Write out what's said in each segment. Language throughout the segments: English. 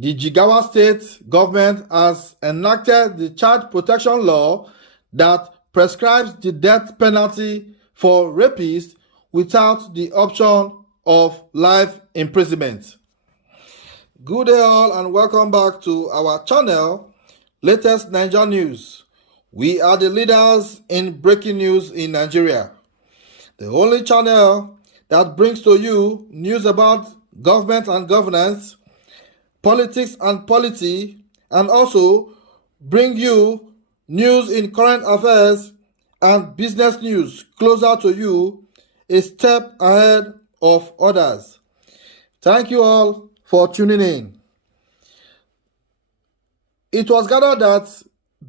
the Jigawa state government has enacted the child protection law that prescribes the death penalty for rapists without the option of life imprisonment. Good day all and welcome back to our channel, Latest Niger News. We are the leaders in breaking news in Nigeria. The only channel that brings to you news about government and governance, politics and polity, and also bring you news in current affairs and business news closer to you, a step ahead of others. Thank you all for tuning in. It was gathered that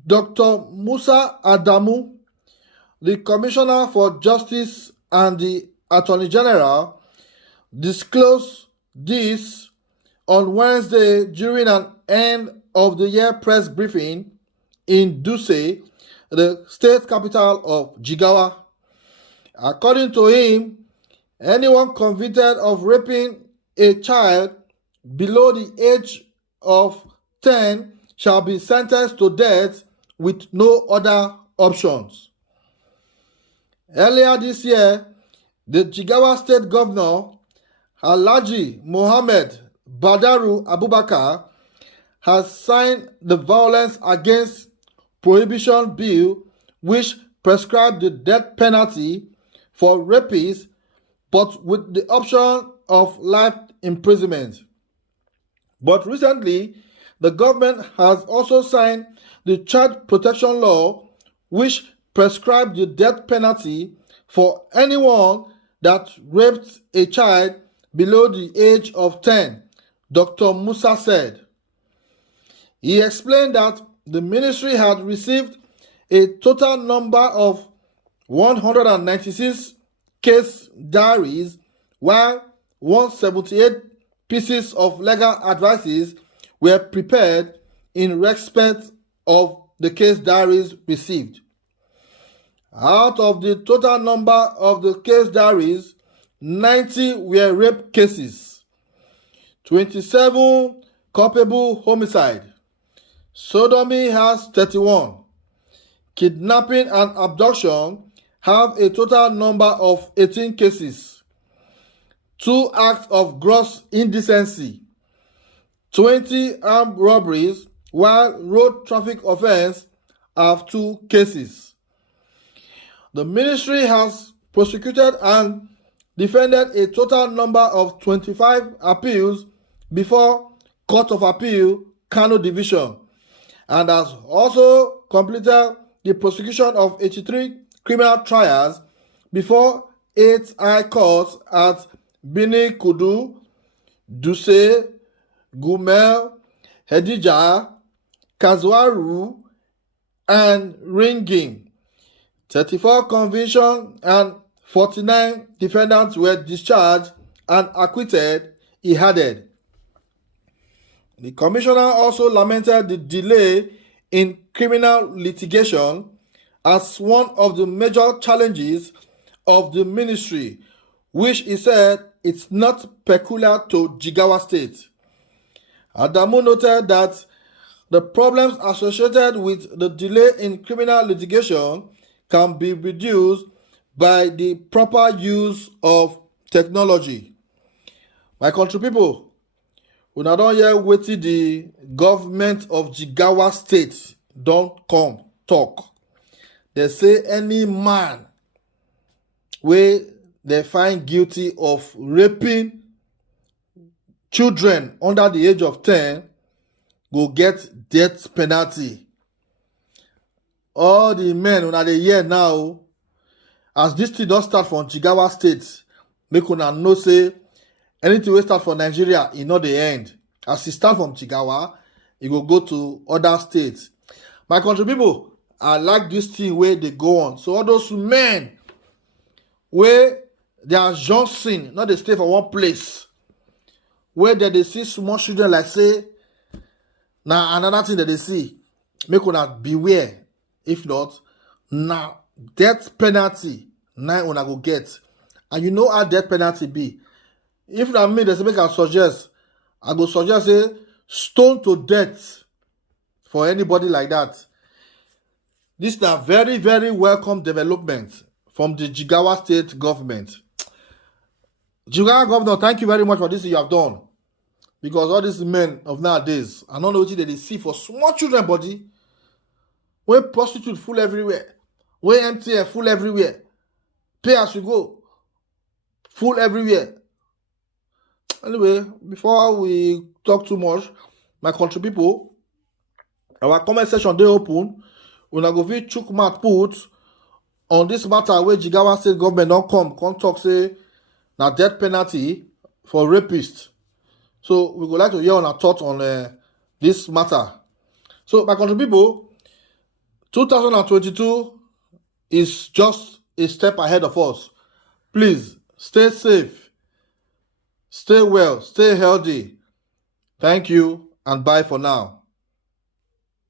Dr. Musa Adamu, the Commissioner for Justice and the Attorney General, disclosed this on Wednesday during an end-of-the-year press briefing in Dutse, the state capital of Jigawa. According to him, anyone convicted of raping a child below the age of 10 shall be sentenced to death with no other options. Earlier this year, the Jigawa state governor, Alhaji Mohammed Badaru Abubakar, has signed the Violence Against Prohibition Bill, which prescribes the death penalty for rapists, but with the option of life imprisonment. But recently, the government has also signed the Child Protection Law, which prescribes the death penalty for anyone that raped a child below the age of 10, Dr. Musa said. He explained that the ministry had received a total number of 196 case diaries, while 178 pieces of legal advices were prepared in respect of the case diaries received. Out of the total number of the case diaries, 90 were rape cases, 27 culpable homicide, sodomy has 31, kidnapping and abduction have a total number of 18 cases, 2 acts of gross indecency, 20 armed robberies, while road traffic offense have 2 cases. The ministry has prosecuted and defended a total number of 25 appeals before Court of Appeal, Kano Division, and has also completed the prosecution of 83 criminal trials before 8 high courts at Bini Kudu, Dutse, Gumel, Hedija, Kazuaru, and Ringing. 34 convictions and 49 defendants were discharged and acquitted, he added. The commissioner also lamented the delay in criminal litigation as one of the major challenges of the ministry, which he said it's not peculiar to Jigawa state. Adamu noted that the problems associated with the delay in criminal litigation can be reduced by the proper use of technology. My country people, una don hear wetin the government of Jigawa state don come talk. They say any man wey they find guilty of raping children under the age of 10 go get death penalty. All the men una dey hear now, as this thing don start from Jigawa state, make una know say anything wey start for Nigeria, e no dey end. As e start from Jigawa, e go go to other states. My country people, I like this thing wey dey go on. So all those men wey their Johnson not dey stay for one place, where they see small children like say na another thing that they see, make una beware. If not, now death penalty na una go get. And you know how death penalty be. If na me, they say make I suggest, I go suggest say stoned to death for anybody like that. This is a very, very welcome development from the Jigawa state government. Jigawa governor, thank you very much for this you have done. Because all these men of nowadays, I don't know what they see for small children body. Where prostitute full everywhere. Where MTF full everywhere. Pay as you go. Full everywhere. Anyway, before we talk too much, my country people, our comment section they open. When I go fit chook mouth put on this matter where Jigawa state government don't come talk say na death penalty for rapists. So we would like to hear on our thoughts on this matter. So my country people, 2022 is just a step ahead of us. Please stay safe, stay well, stay healthy. Thank you and bye for now.